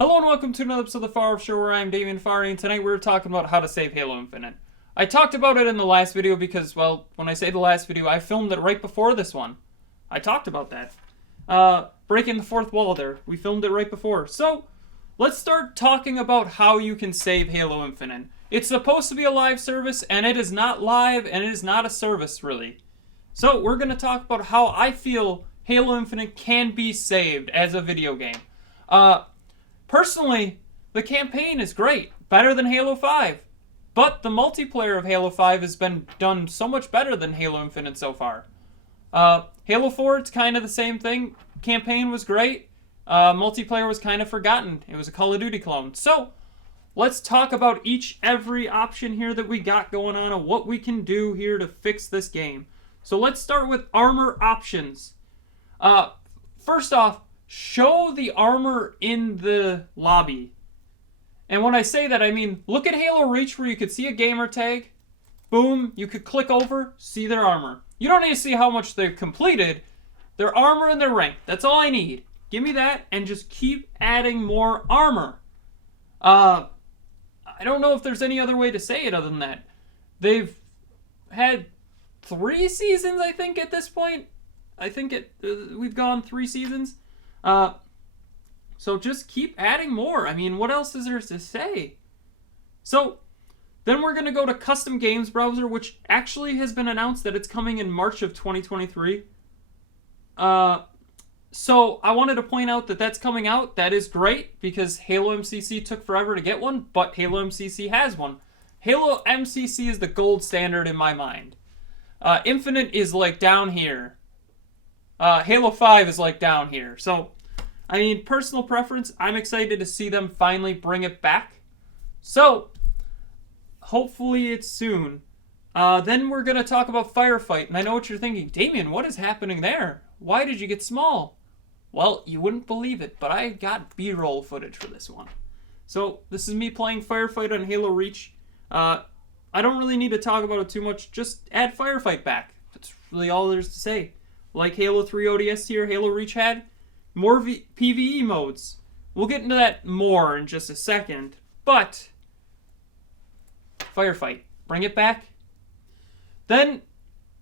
Hello and welcome to another episode of the Farr Show where I'm Farr, and tonight we're talking about how to save Halo Infinite. I talked about it in the last video because, well, when I say the last video, I filmed it right before this one. I talked about that. Breaking the fourth wall there. We filmed it right before. So, let's start talking about how you can save Halo Infinite. It's supposed to be a live service, and it is not live, and it is not a service, really. So, we're going to talk about how I feel Halo Infinite can be saved as a video game. Personally, the campaign is great, better than Halo 5. But the multiplayer of Halo 5 has been done so much better than Halo Infinite so far. Halo 4, it's kind of the same thing. Campaign was great. Multiplayer was kind of forgotten. It was a Call of Duty clone. So, let's talk about every option here that we got going on and what we can do here to fix this game. So let's start with armor options. First off, show the armor in the lobby. And when I say that, I mean, look at Halo Reach where you could see a gamer tag. Boom, you could click over, see their armor. You don't need to see how much they've completed. Their armor and their rank. That's all I need. Give me that and just keep adding more armor. I don't know if there's any other way to say it other than that. They've had 3 seasons, I think, at this point. I think we've gone 3 seasons. So just keep adding more. I mean, what else is there to say? So then we're going to go to Custom Games Browser, which actually has been announced that it's coming in March of 2023. So I wanted to point out that that's coming out. That is great because Halo MCC took forever to get one, but Halo MCC has one. Halo MCC is the gold standard in my mind. Infinite is like down here. Halo 5 is like down here. So, I mean, personal preference, I'm excited to see them finally bring it back. So, hopefully it's soon. Then we're going to talk about Firefight. And I know what you're thinking. Damien, what is happening there? Why did you get small? Well, you wouldn't believe it, but I got B-roll footage for this one. So, this is me playing Firefight on Halo Reach. I don't really need to talk about it too much. Just add Firefight back. That's really all there's to say. Like Halo 3 ODS here, Halo Reach had. More PvE modes. We'll get into that more in just a second. But, Firefight. Bring it back. Then,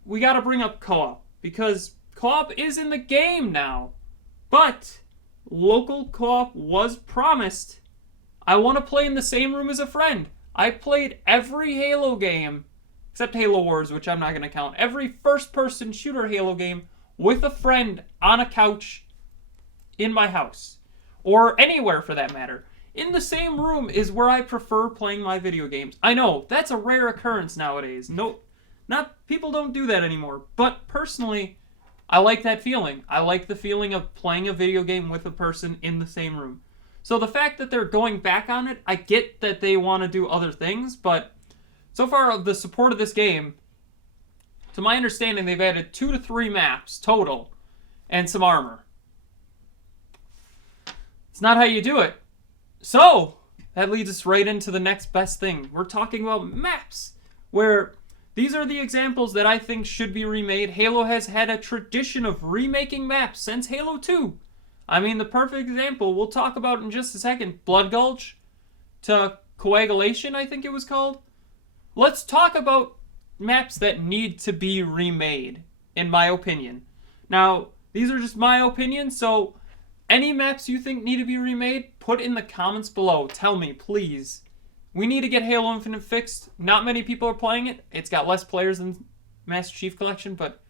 we gotta bring up co-op. Because co-op is in the game now. But, local co-op was promised. I want to play in the same room as a friend. I played every Halo game, except Halo Wars, which I'm not going to count. Every first-person shooter Halo game with a friend on a couch in my house. Or anywhere, for that matter. In the same room is where I prefer playing my video games. I know, that's a rare occurrence nowadays. People don't do that anymore. But personally, I like that feeling. I like the feeling of playing a video game with a person in the same room. So the fact that they're going back on it, I get that they want to do other things, but so far the support of this game, to my understanding, they've added 2 to 3 maps total and some armor. It's not how you do it. So, that leads us right into the next best thing. We're talking about maps, where these are the examples that I think should be remade. Halo has had a tradition of remaking maps since Halo 2. I mean, the perfect example, we'll talk about in just a second, Blood Gulch to Coagulation, I think it was called. Let's talk about maps that need to be remade, in my opinion. Now, these are just my opinion, so any maps you think need to be remade, put in the comments below. Tell me, please. We need to get Halo Infinite fixed. Not many people are playing it. It's got less players than Master Chief Collection, but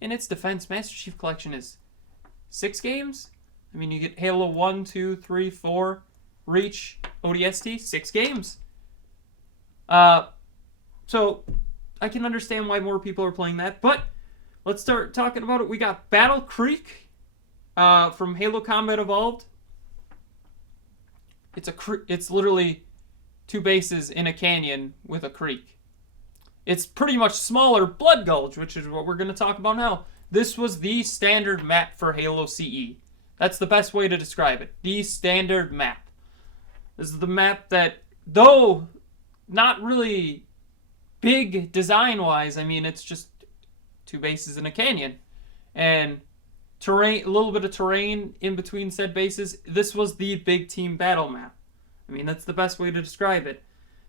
in its defense, Master Chief Collection is 6 games? I mean, you get Halo 1, 2, 3, 4, Reach, ODST, 6 games. So, I can understand why more people are playing that, but let's start talking about it. We got Battle Creek from Halo Combat Evolved. It's literally 2 bases in a canyon with a creek. It's pretty much smaller Blood Gulch, which is what we're going to talk about now. This was the standard map for Halo CE. That's the best way to describe it. The standard map. This is the map that, though not really big design-wise, I mean, it's just 2 bases in a canyon. And terrain, a little bit of terrain in between said bases. This was the big team battle map. I mean, that's the best way to describe it.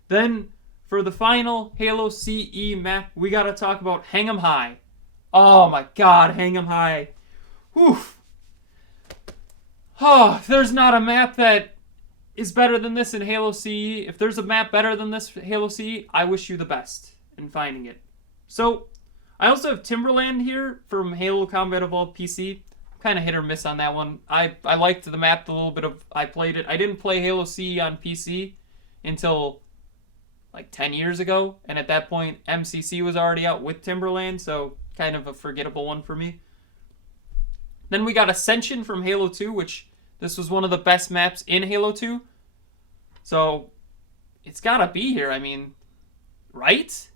Then, for the final Halo CE map, we gotta talk about Hang 'em High. Oh my god, Hang 'em High. Whew. Oh, if there's not a map that is better than this in Halo CE, if there's a map better than this Halo CE, I wish you the best in finding it. So, I also have Timberland here from Halo Combat Evolved PC. Kind of hit or miss on that one. I liked the map, the little bit of I played it. I didn't play Halo CE on PC until like 10 years ago, and at that point MCC was already out with Timberland, so kind of a forgettable one for me. Then we got Ascension from Halo 2, which this was one of the best maps in Halo 2. So it's gotta be here, I mean, right?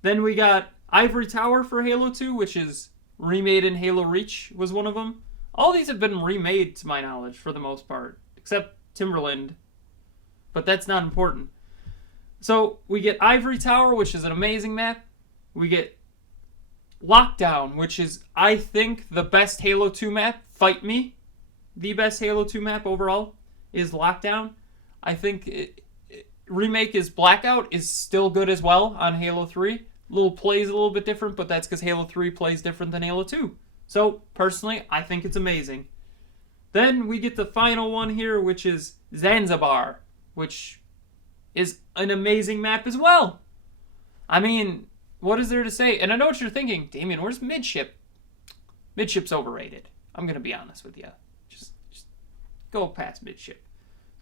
Then we got Ivory Tower for Halo 2, which is remade in Halo Reach, was one of them. All these have been remade, to my knowledge, for the most part, except Timberland, but that's not important. So we get Ivory Tower, which is an amazing map. We get Lockdown, which is, I think, the best Halo 2 map. Fight me. The best Halo 2 map overall is Lockdown. I think remake is Blackout is still good as well on Halo 3. Plays a little bit different, but that's because Halo 3 plays different than Halo 2. So, personally, I think it's amazing. Then we get the final one here, which is Zanzibar, which is an amazing map as well. I mean, what is there to say? And I know what you're thinking, Damien, where's Midship? Midship's overrated. I'm going to be honest with you. Just go past Midship.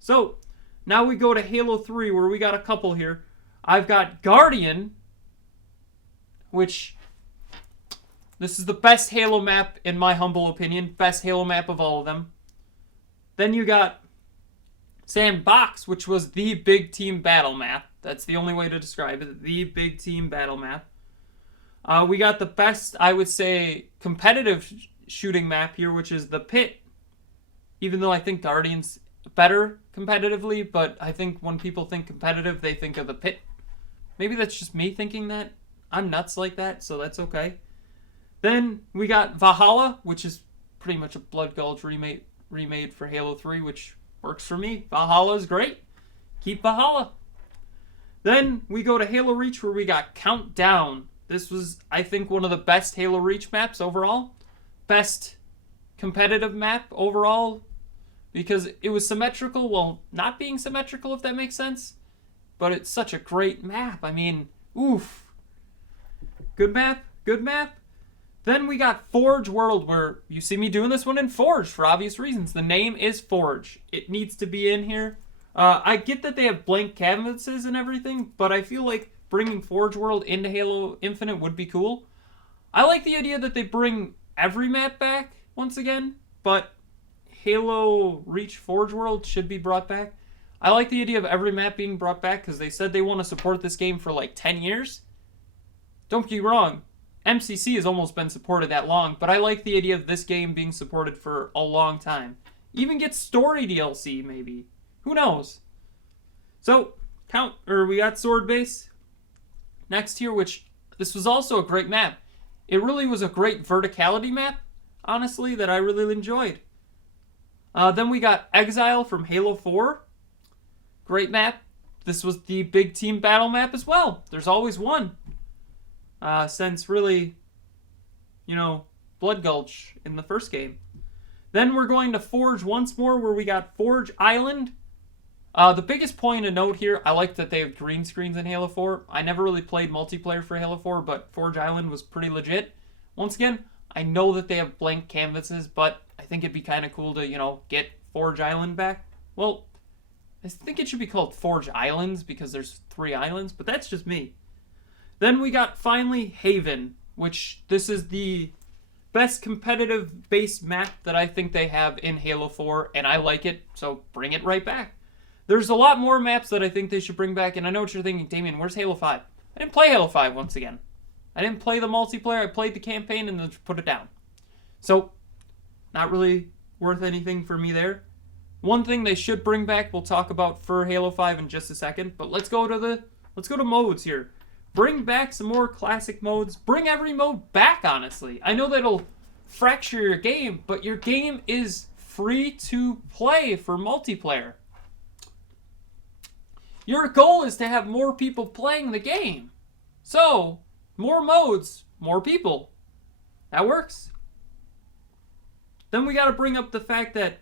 So, now we go to Halo 3, where we got a couple here. I've got Guardian, which, this is the best Halo map, in my humble opinion. Best Halo map of all of them. Then you got Sandbox, which was the big team battle map. That's the only way to describe it. The big team battle map. We got the best, I would say, competitive shooting map here, which is the Pit. Even though I think Guardian's better competitively, but I think when people think competitive, they think of the Pit. Maybe that's just me thinking that. I'm nuts like that, so that's okay. Then we got Valhalla, which is pretty much a Blood Gulch remade for Halo 3, which works for me. Valhalla is great. Keep Valhalla. Then we go to Halo Reach, where we got Countdown. This was, I think, one of the best Halo Reach maps overall. Best competitive map overall, because it was symmetrical, well, not being symmetrical, if that makes sense. But it's such a great map. I mean, oof. Good map, good map. Then we got Forge World, where you see me doing this one in Forge for obvious reasons. The name is Forge. It needs to be in here. I get that they have blank canvases and everything, but I feel like bringing Forge World into Halo Infinite would be cool. I like the idea that they bring every map back once again, but Halo Reach Forge World should be brought back. I like the idea of every map being brought back because they said they want to support this game for like 10 years. Don't get me wrong, MCC has almost been supported that long, but I like the idea of this game being supported for a long time. Even get story DLC, maybe. Who knows? So, we got Sword Base next here, which this was also a great map. It really was a great verticality map, honestly, that I really enjoyed. Then we got Exile from Halo 4. Great map. This was the big team battle map as well. There's always one. Since really, Blood Gulch in the first game. Then we're going to Forge once more, where we got Forge Island. The biggest point to note here, I like that they have green screens in Halo 4. I never really played multiplayer for Halo 4, but Forge Island was pretty legit. Once again, I know that they have blank canvases, but I think it'd be kind of cool to, get Forge Island back. Well, I think it should be called Forge Islands because there's 3 islands, but that's just me. Then we got finally Haven, which this is the best competitive base map that I think they have in Halo 4, and I like it, so bring it right back. There's a lot more maps that I think they should bring back, and I know what you're thinking, Damien, where's Halo 5? I didn't play Halo 5 once again. I didn't play the multiplayer, I played the campaign and then put it down. So, not really worth anything for me there. One thing they should bring back, we'll talk about for Halo 5 in just a second, but let's go to modes here. Bring back some more classic modes. Bring every mode back, honestly. I know that'll fracture your game, but your game is free to play for multiplayer. Your goal is to have more people playing the game. So, more modes, more people. That works. Then we got to bring up the fact that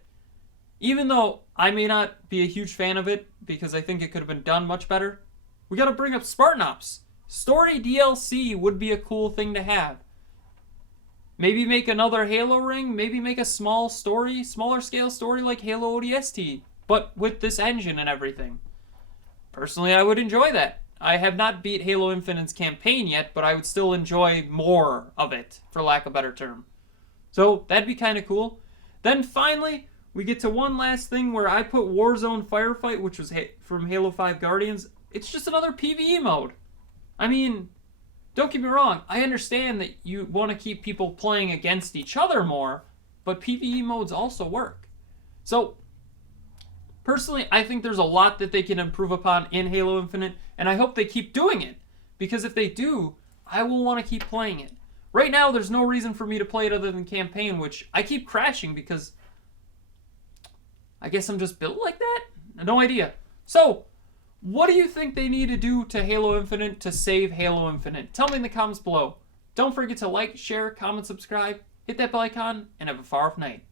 even though I may not be a huge fan of it because I think it could have been done much better, we got to bring up Spartan Ops. Story DLC would be a cool thing to have. Maybe make another Halo ring, maybe make a smaller scale story like Halo ODST, but with this engine and everything. Personally, I would enjoy that. I have not beat Halo Infinite's campaign yet, but I would still enjoy more of it, for lack of a better term. So, that'd be kind of cool. Then finally, we get to one last thing where I put Warzone Firefight, which was from Halo 5 Guardians. It's just another PvE mode. I mean, don't get me wrong, I understand that you want to keep people playing against each other more, but PvE modes also work. So, personally, I think there's a lot that they can improve upon in Halo Infinite, and I hope they keep doing it, because if they do, I will want to keep playing it. Right now, there's no reason for me to play it other than campaign, which I keep crashing because I guess I'm just built like that? No idea. So, what do you think they need to do to Halo Infinite to save Halo Infinite? Tell me in the comments below. Don't forget to like, share, comment, subscribe, hit that bell icon, and have a far off night.